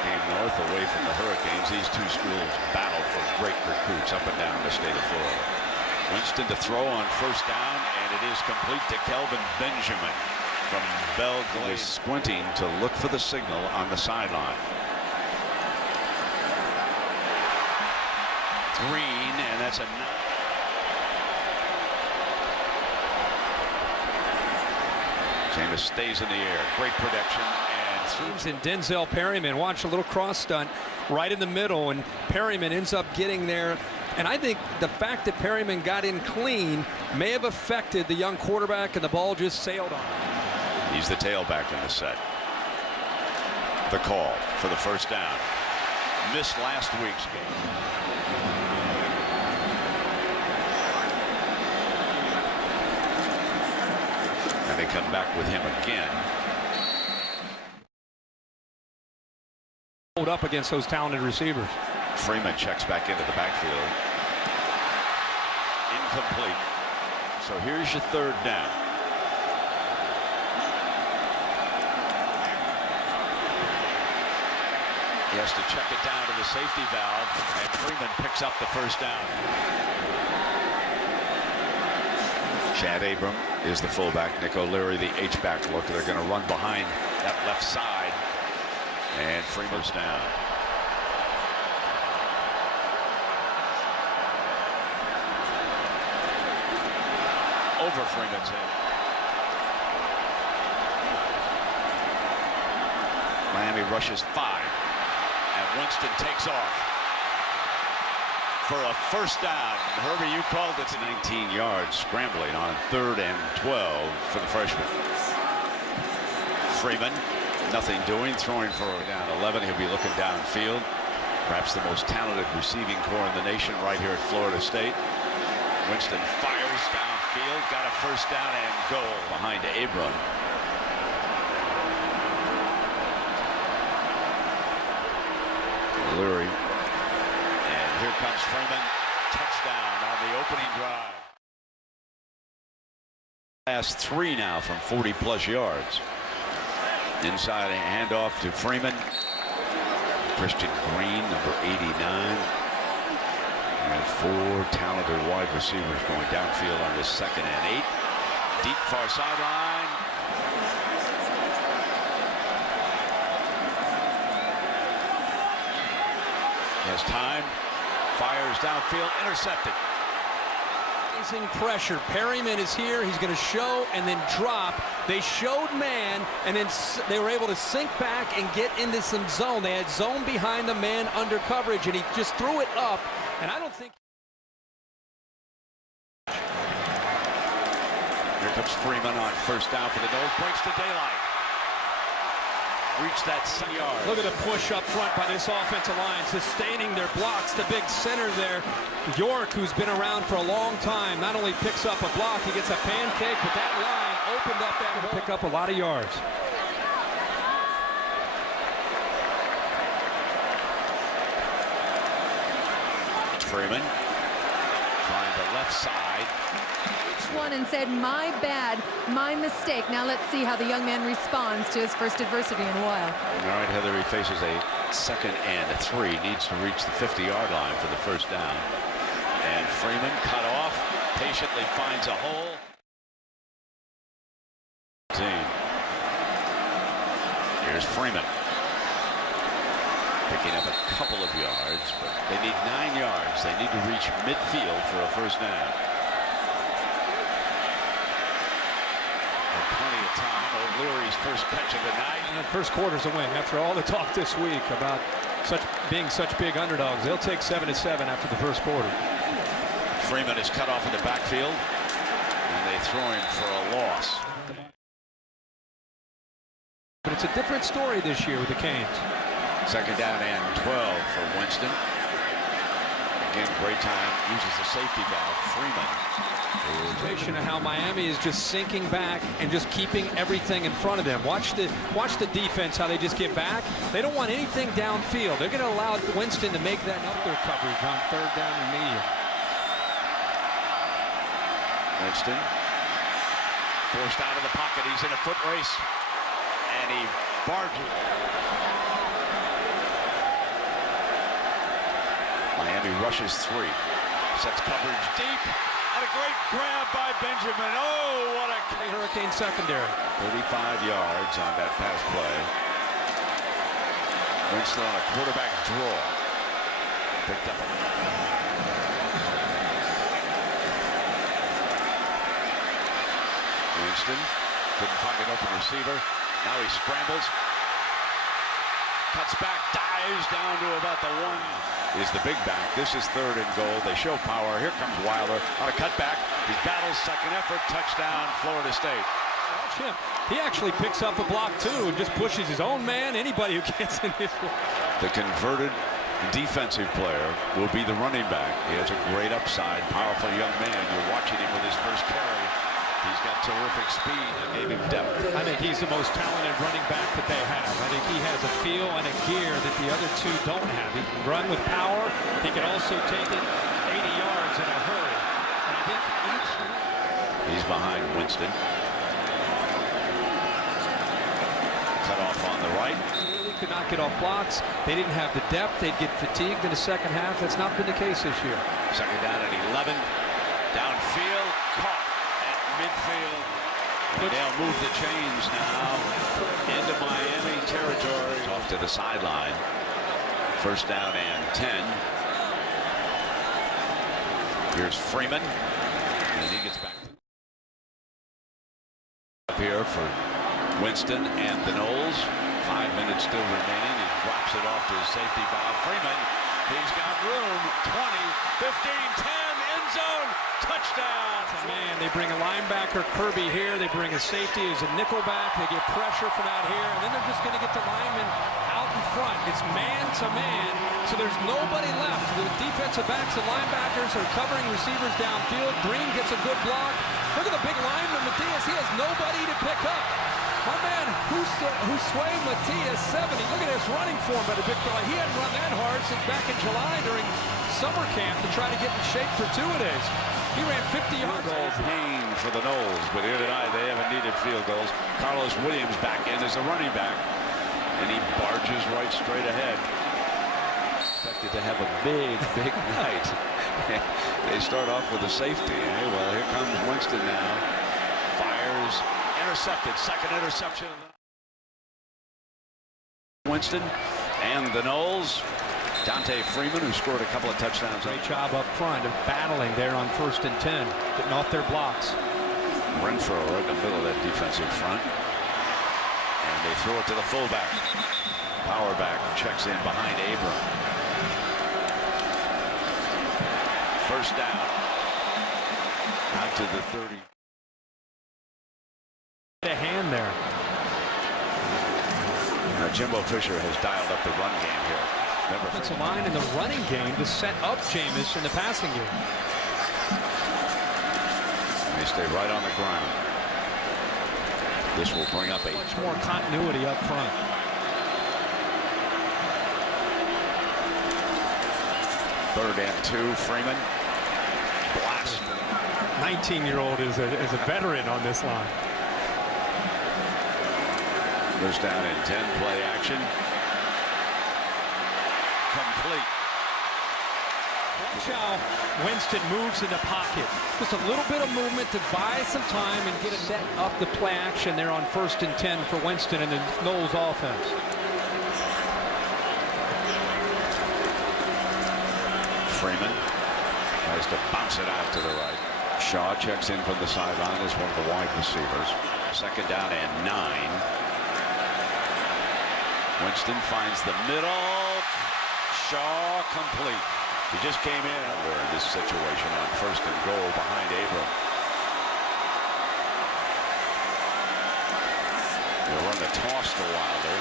Came north away from the Hurricanes. These two schools battle for great recruits up and down the state of Florida. Winston to throw on first down, and it is complete to Kelvin Benjamin from Belle Glade. Squinting to look for the signal on the sideline. Green, and that's a Jameis stays in the air. Great protection. And Denzel Perryman, watch a little cross stunt right in the middle, and Perryman ends up getting there. And I think the fact that Perryman got in clean may have affected the young quarterback, and the ball just sailed on. He's the tailback in the set. The call for the first down. Missed last week's game. And they come back with him again. Hold up against those talented receivers. Freeman checks back into the backfield. Incomplete. So here's your third down. He has to check it down to the safety valve, and Freeman picks up the first down. Chad Abram is the fullback. Nick O'Leary the H-back look. They're going to run behind that left side. And Freeman's down. Over Freeman's head. Miami rushes 5. And Winston takes off for a first down. Herbie, you called it to 19 yards scrambling on 3rd and 12 for the freshman. Freeman. Nothing doing, throwing for down 11. He'll be looking downfield. Perhaps the most talented receiving corps in the nation right here at Florida State. Winston fires downfield, got a first down and goal behind Abram. O'Leary. And here comes Freeman. Touchdown on the opening drive. Last 3 now from 40+ yards. Inside a handoff to Freeman. Christian Green, number 89. And 4 talented wide receivers going downfield on this 2nd and 8. Deep far sideline. He has time. Fires downfield. Intercepted. Pressure. Perryman is here. He's going to show and then drop. They showed man, and then they were able to sink back and get into some zone. They had zone behind the man under coverage, and he just threw it up. And I don't think. Here comes Freeman on first down for the nose. Breaks to daylight. Reach that 7 yards. Look at the push up front by this offensive line, sustaining their blocks. The big center there, York, who's been around for a long time, not only picks up a block, he gets a pancake, but that line opened up that to pick up a lot of yards. Freeman trying the left side. One and said, my bad, my mistake. Now let's see how the young man responds to his first adversity in a while. All right, Heather, he faces a 2nd and 3. Needs to reach the 50-yard line for the first down. And Freeman cut off, patiently finds a hole. Here's Freeman. Picking up a couple of yards, but they need 9 yards. They need to reach midfield for a first down. Plenty of time. O'Leary's first catch of the night. And the first quarter's a win. After all the talk this week about being such big underdogs, they'll take 7-7 after the first quarter. Freeman is cut off in the backfield, and they throw him for a loss. But it's a different story this year with the Canes. 2nd down and 12 for Winston. Again, great time. Uses the safety valve. Freeman. Of how Miami is just sinking back and just keeping everything in front of them. Watch the defense, how they just get back. They don't want anything downfield. They're going to allow Winston to make that up their coverage on 3rd down and medium. Winston forced out of the pocket. He's in a foot race, and he barges. Miami rushes 3. Sets coverage deep. And a great grab by Benjamin. Oh, what a Hurricane secondary. 35 yards on that pass play. Winston on a quarterback draw. Picked up. Winston couldn't find an open receiver. Now he scrambles. Cuts back, dives down to about the 1. Is the big back. This is 3rd and goal. They show power. Here comes Wilder on a cutback. He battles, second effort, touchdown, Florida State. Watch him. He actually picks up a block too and just pushes his own man. Anybody who gets in his way. The converted defensive player will be the running back. He has a great upside, powerful young man. You're watching him with his first carry. He's got terrific speed and gave him depth. I think he's the most talented running back that they have. I think he has a feel and a gear that the other two don't have. He can run with power. He can also take it 80 yards in a hurry. And I think he's behind Winston. Cut off on the right. They could not get off blocks. They didn't have the depth. They'd get fatigued in the second half. That's not been the case this year. Second down at 11. Downfield, caught at midfield. And they'll move the chains now into Miami territory. Off to the sideline. First down and 10. Here's Freeman. And he gets back up here for Winston and the Knowles. 5 minutes still remaining. He drops it off to his safety valve. Freeman, he's got room. 20, 15, 10, end zone, touchdown. Man, they bring a linebacker, Kirby, here. They bring a safety as a nickel back. They get pressure from out here, and then they're just going to get the lineman out in front. It's man to man, so there's nobody left. The defensive backs and linebackers are covering receivers downfield. Green gets a good block. Look at the big lineman, Matias. He has nobody to pick up. My man, Josue Matias, 70. Look at this running form by the big fella. He hadn't run that hard since back in July during summer camp to try to get in shape for 2 days. He ran 50 yards. Pain for the Knowles, but here tonight they haven't needed field goals. Carlos Williams back in as a running back, and he barges right straight ahead. Expected to have a big night. They start off with a safety. Eh? Well, here comes Winston now. Fires. Intercepted. Second interception. Winston and the Knowles. Dante Freeman, who scored a couple of touchdowns. Great job up front of battling there on 1st and 10, getting off their blocks. Renfro right in the middle of that defensive front. And they throw it to the fullback. Power back checks in behind Abram. First down. Out to the 30. A hand there. Now Jimbo Fisher has dialed up the run game here. Offensive line in the running game to set up Jameis in the passing game. They stay right on the ground. This will bring up much more continuity up front. Third and 2. Freeman. Blast. 19-year-old is a veteran on this line. First down and 10. Play action. Complete. Watch how Winston moves in the pocket. Just a little bit of movement to buy some time and get a set up the play action there on 1st and 10 for Winston and the Knowles offense. Freeman tries to bounce it out to the right. Shaw checks in from the sideline as one of the wide receivers. Second down and 9. Winston finds the middle. Shaw complete. He just came in this situation on 1st and goal behind Abram. They'll run the toss to Wilder.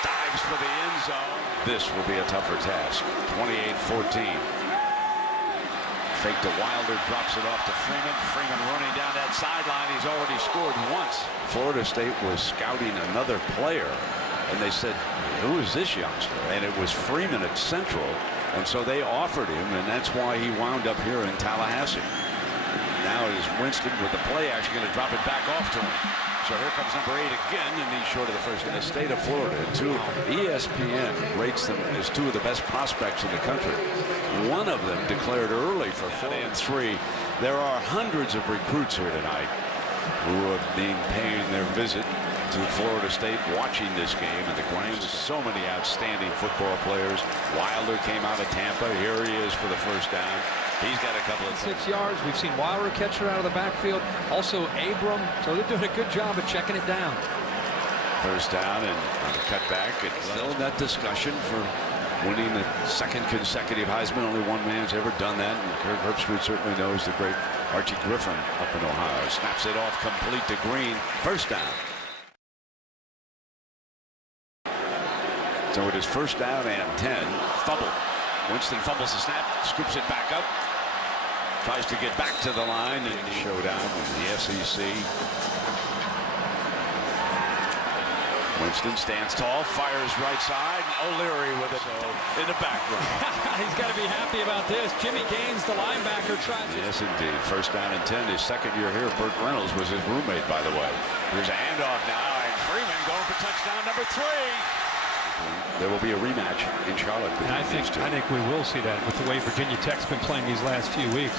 Dives for the end zone. This will be a tougher task. 28-14. Fake to Wilder, drops it off to Freeman. Freeman running down that sideline. He's already scored once. Florida State was scouting another player, and they said, who is this youngster? And it was Freeman at Central, and so they offered him, and that's why he wound up here in Tallahassee. Now it is Winston with the play action, going to drop it back off to him. So here comes number 8 again, and he's short of the first in the state of Florida. ESPN rates them as 2 of the best prospects in the country. One of them declared early for 4 and 3. There are hundreds of recruits here tonight who are paying their visit to Florida State, watching this game, and the Grimes. So many outstanding football players. Wilder came out of Tampa. Here he is for the first down. He's got a couple of 6 yards. We've seen Wilder catch it out of the backfield. Also Abram. So they're doing a good job of checking it down. First down and on the cutback. It's still in that discussion for winning the 2nd consecutive Heisman. Only one man's ever done that, and Kirk Herbstreit certainly knows the great Archie Griffin up in Ohio. Snaps it off complete to Green. First down. So it is first down and 10. Fumble. Winston fumbles the snap, scoops it back up, tries to get back to the line, and showdown with the SEC. Winston stands tall, fires right side. O'Leary with it in the background. He's got to be happy about this. Jimmy Gaines, the linebacker, tries. Yes, indeed. First down and 10. His second year here. Burt Reynolds was his roommate, by the way. Here's a handoff now, and Freeman going for touchdown number 3. There will be a rematch in Charlotte. And I think we will see that with the way Virginia Tech's been playing these last few weeks.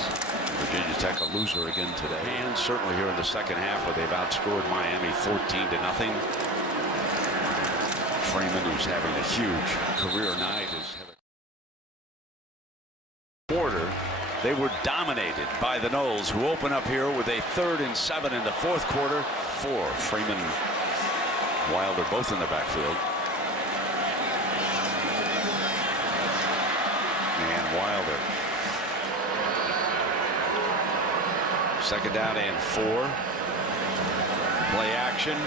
Virginia Tech a loser again today, and certainly here in the second half where they've outscored Miami 14-0. Freeman, who's having a huge career night, is quarter. They were dominated by the Noles, who open up here with a 3rd and 7 in the 4th quarter. 4. Freeman, Wilder both in the backfield. Wilder. Second down and 4. Play action.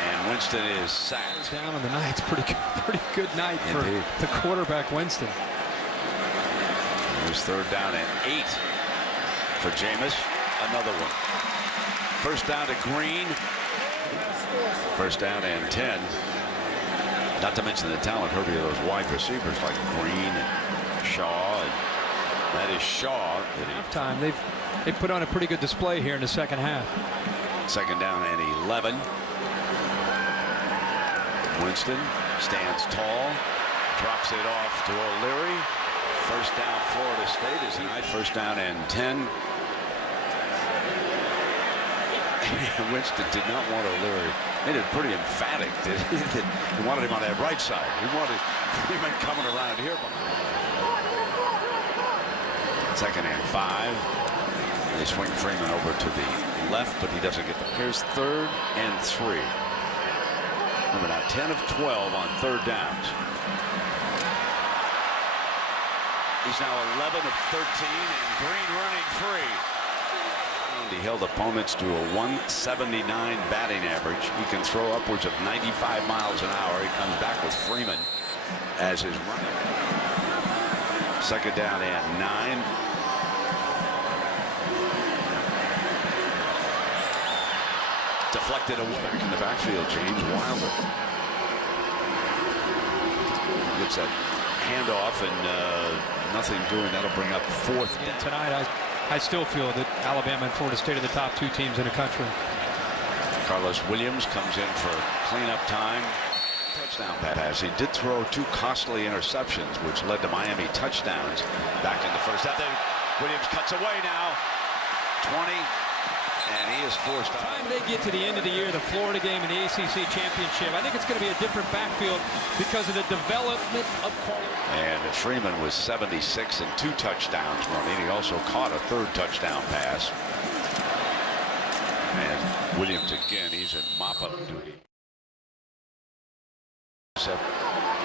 And Winston is sacked. Down on the night. It's pretty good night for the quarterback Winston. Here's 3rd down and 8 for Jameis. Another one. First down to Green. First down and 10. Not to mention the talent, Herbie, of those wide receivers like Green and Shaw. And that is Shaw. At halftime, they've put on a pretty good display here in the second half. Second down and 11. Winston stands tall, drops it off to O'Leary. First down, Florida State is tonight. First down and 10. Winston did not want O'Leary. Made it pretty emphatic. He wanted him on that right side. He wanted Freeman coming around here. Second and 5. They swing Freeman over to the left, but he doesn't get the. Here's 3rd and 3. Remember now, 10 of 12 on 3rd downs. He's now 11 of 13, and Green running free. He held opponents to a 179 batting average. He can throw upwards of 95 miles an hour. He comes back with Freeman as his running. Second down and 9. Deflected away. Back in the backfield, James Wilder gets that handoff, and nothing doing. That'll bring up 4th. And tonight, I still feel that Alabama and Florida State are the top 2 teams in the country. Carlos Williams comes in for cleanup time. Touchdown pass. He did throw 2 costly interceptions, which led to Miami touchdowns back in the first half. Williams cuts away now. 20. And he is forced out. By the time they get to the end of the year, the Florida game and the ACC championship, I think it's going to be a different backfield because of the development of quality. And Freeman was 76 and 2 touchdowns running. He also caught a 3rd touchdown pass. And Williams again, he's in mop-up duty.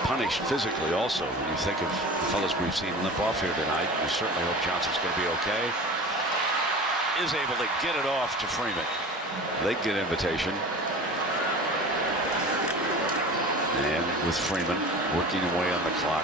Punished physically also. When you think of the fellas we've seen limp off here tonight, we certainly hope Johnson's going to be okay. Is able to get it off to Freeman. They get invitation. And with Freeman working away on the clock.